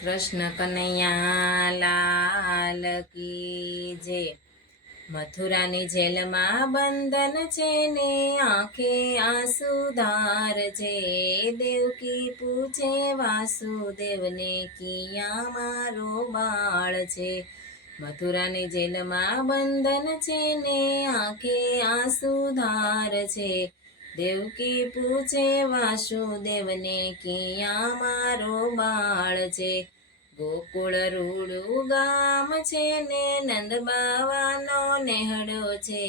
કૃષ્ણ કનૈયા લાલ કી જય। મથુરાની જેલમાં બંધન છે ને આંખે આંસુ ધાર છે। દેવકી પૂછે વાસુદેવને કિયા મારો બાળ છે। મથુરાની જેલમાં બંધન છે ને આંખે આંસુ ધાર છે। દેવકી પૂછે વાસુદેવને કિયા મારો બાળ છે। ગોકુળ રૂડું ગામ છે ને નંદ બાવાનો નેહડો છે।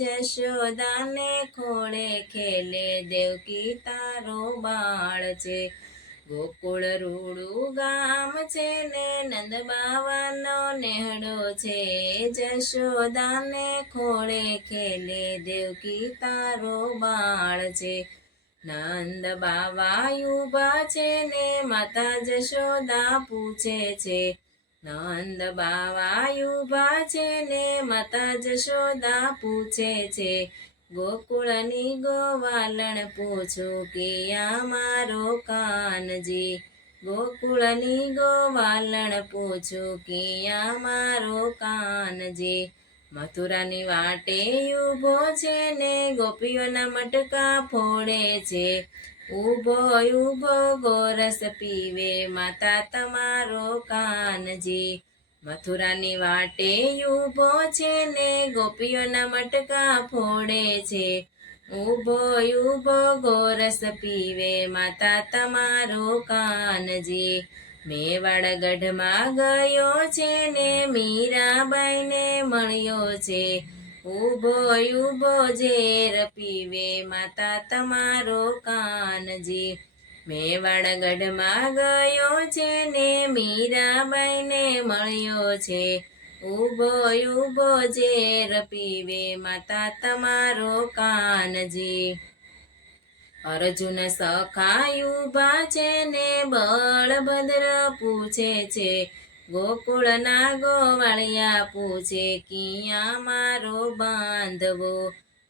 જશોદાને ખોળે ખેલે દેવકી તારો બાળ છે। ગોકુળ રૂડું ગામ છે ને નંદ બાવાનો નેહડો છે। જશોદાને ખોળે ખેલે દેવકી તારો બાળ છે। નંદ બાવા ઊભા છે ને માતા જશોદા પૂછે છે। નંદ બાવા ઊભા છે ને માતા જશોદા પૂછે છે। ગોકુળની ગોવાલણ પૂછું કિયા મારો કાનજી। ગોકુળની ગોવાલણ પૂછું કિયા મારો કાનજી। મથુરાની વાટે ઊભો છે ને ગોપીઓના મટકા ફોડે છે। ઊભો ઊભો ગોરસ પીવે માતા તમારો કાનજી। મથુરાની વાટે ઊભો છે ને ગોપીઓના મટકા ફોડે છે। ઊભો ઊભો ગોરસ પીવે માતા તમારો કાનજી। મેવાડગઢમાં ગયો છે ને મીરાબાઈને મળ્યો છે। ઊભો ઊભો ઝેર પીવે માતા તમારો કાનજી। મેવાડગઢમાં ગયો છે ને મીરાબાઈને મળ્યો છે। ઊભો ઊભો ઝેર પીવે માતા તમારો કાનજી। અર્જુન સખા ઊભા છે ને બળભદ્ર પૂછે છે। ગોકુળના ગોવાળિયા પૂછે કિયા મારો બાંધવો।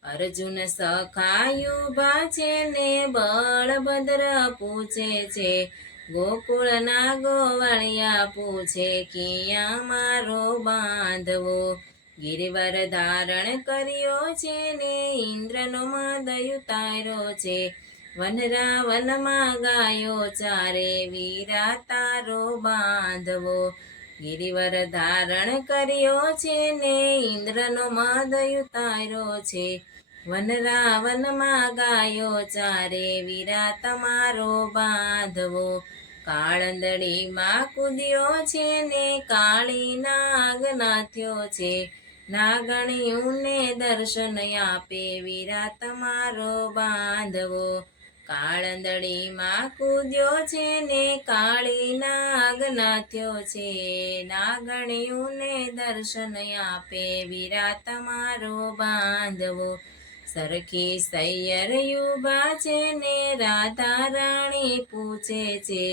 અર્જુન સખા ઊભા છે ને બળભદ્ર પૂછે છે। ગોકુળના ગોવાળિયા પૂછે કિયા મારો બાંધવો। ગિરિવર ધારણ કર્યો છે ને ઇન્દ્રનો મદય ઉતાર્યો છે। વનરાવનમાં ગાયો ચારે વીરા તારો બાંધવો। ગિરિવર ધારણ કર્યો છે ને ઇન્દ્રનો મદય ઉતાર્યો છે। વનરાવનમાં ગાયો ચારે વીરા તમારો બાંધવો। કાળંદડીમાં કૂદ્યો છે ને કાળી નાગ નાથ્યો છે। નાગણીઓને દર્શન આપે વીરા તમારો બાંધવો। કાળંદડીમાં કૂદ્યો છે ને કાળી નાગ નાથ્યો છે। નાગણીઓને દર્શન આપે વીરા તમારો બાંધવો। સરખી સૈયર ઊભા છે ને રાધા રાણી પૂછે છે।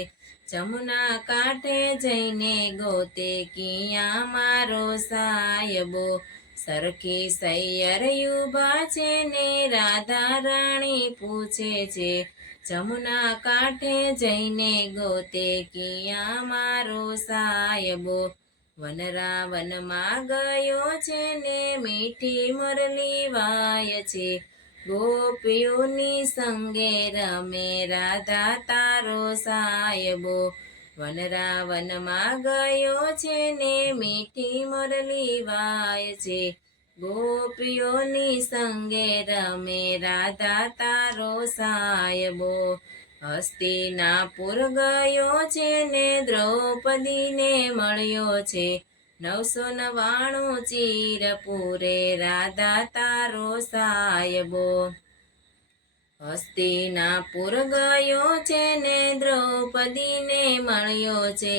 જમુના કાંઠે જઈને ગોતે કિયા મારો સાયબો। સરખી સૈયર ઊભા છે ને રાધા રાણી પૂછે છે। જમુના કાંઠે જઈને ગોતે કિયા મારો સાયબો। વનરાવનમાં ગયો છે ને મીઠી મુરલી વાય છે। ગોપીઓની સંગે રમે રાધા તારો સાયબો। વનરાવનમાં ગયો છે ને મીઠી મુરલી વાય છે। ગોપીઓની સંગે રમે રાધા તારો સાયબો। હસ્તિનાપુર ગયો છે ને દ્રૌપદીને મળ્યો છે। 999 ચીર પૂરે રાધા તારો સાયબો। હસ્તિનાપુર ગયો છે ને દ્રૌપદીને મળ્યો છે।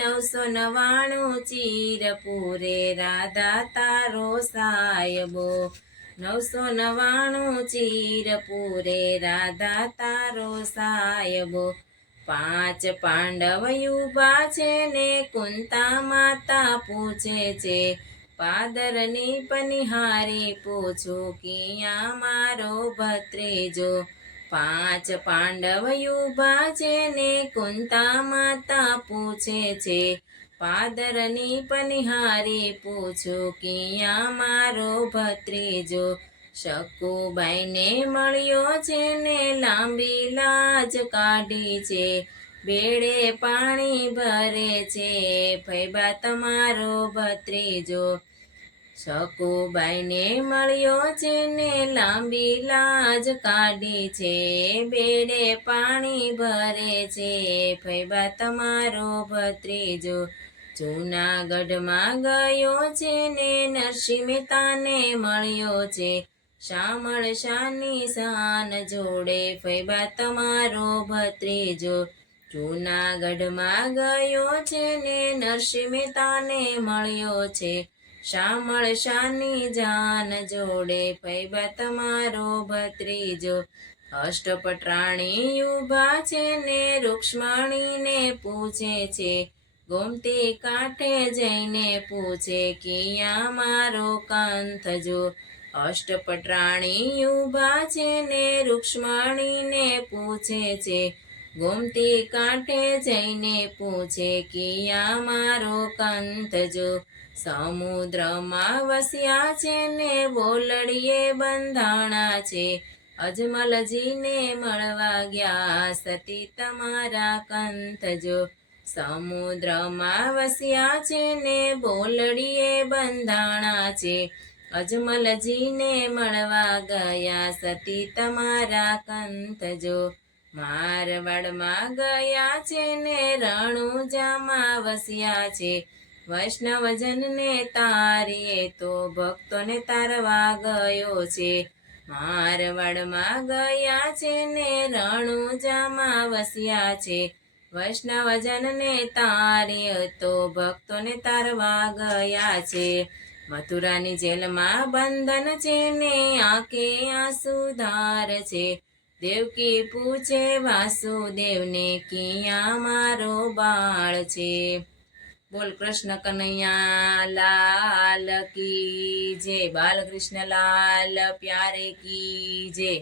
999 ચીર પૂરે રાધા તારો સાયબો। 999 ચીર પૂરે રાધા તારો સાયબો। 5 પાંડવ ઊભા છે ને કુંતા માતા પૂછે છે। પાદરની પનિહારી પૂછું કિયા મારો ભત્રીજો। પાંચ પાંડવ ઊભા છે ને કુંતા માતા પૂછે છે, પાદરની પનિહારી પૂછું કિયા મારો ભત્રીજો. શકુબાઈને મળ્યો છે ને લાંબી લાજ કાઢી છે, બેડે પાણી ભરે છે ફૈબા તમારો ભત્રીજો. શકુબાઈને મળ્યો છે ને લાંબી લાજ કાઢી છે, બેડે પાણી ભરે છે ફૈબા તમારો ભત્રીજો. જૂનાગઢમાં ગયો છે ને નરસિંહ મહેતાને મળ્યો છે, શામળ શાની શાન જોડે ફૈબા તમારો ભત્રીજો. જૂનાગઢમાં ગયો છે ને નરસિંહ મહેતાને મળ્યો છે, શામળ શાની જાન જોડે ફૈબા તમારો ભત્રીજો. અષ્ટપટરાણી ઊભા છે ને રૂક્ષ્મણીને પૂછે છે, ગોમતી કાંઠે જઈને પૂછે કિયા મારો કંથજો. અષ્ટપટરાણી ઊભા છે ને રૂક્ષ્મણીને પૂછે છે, ગોમતી કાંઠે જઈને પૂછે કિયા મારો કંથજો. સમુદ્રમાં વસ્યા છે ને બોલડીએ બંધાણા છે, અજમલજીને મળવા ગયા સતી તમારા કંથજો. સમુદ્રમાં વસ્યા છે ને બોલડીએ બંધાણા છે, અજમલજીને મળવા ગયા સતી તમારા કંથજો. મારવાડમાં ગયા છે ને રણુજામાં વસ્યા છે, વૈષ્ણવજનને તારીએ તો ભક્તોને તારવા ગયો છે. મારવાડમાં ગયા છે ને રણુજામાં વસ્યા છે, વૈષ્ણવજનને તારીએ તો ભક્તોને તારવા ગયા છે. મથુરાની જેલમાં બંધન છે ને આંખે આંસુ ધાર છે, દેવકી પૂછે વાસુદેવને કિયા મારો બાળ છે. બોલ કૃષ્ણ કનૈયા લાલ કી જય, બાલકૃષ્ણ લાલ પ્યારે કી જય.